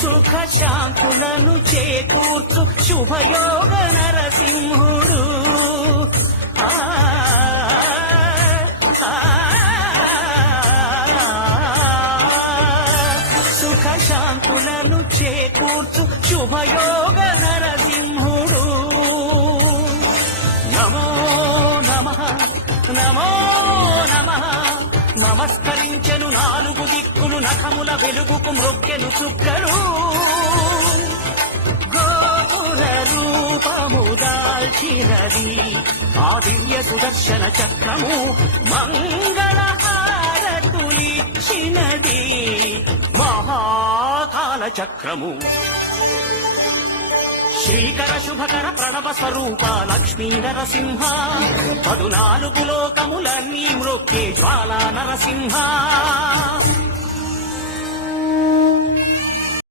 సుఖ శాంతులను చేకూర్చు శుభయోగ నరసింహుడు. సుఖ శాంతులను చేకూర్చు శుభయోగ నరసింహుడు. నమో నమః నమో నమః. నమస్కరించెను నాలుగు దిక్కులు, నఖముల వెలుగుకు మ్రొక్కెను చుక్కలు. గోపుర రూపము దాల్చినది ఆ దివ్య సుదర్శన చక్రము, మంగళహారతులిచ్చినది మహాకాల చక్రము. శ్రీకర శుభకర ప్రణవ స్వరూప లక్ష్మీ నరసింహ, 14 లోకములన్నీ మ్రొక్కే జ్వాలా నరసింహ.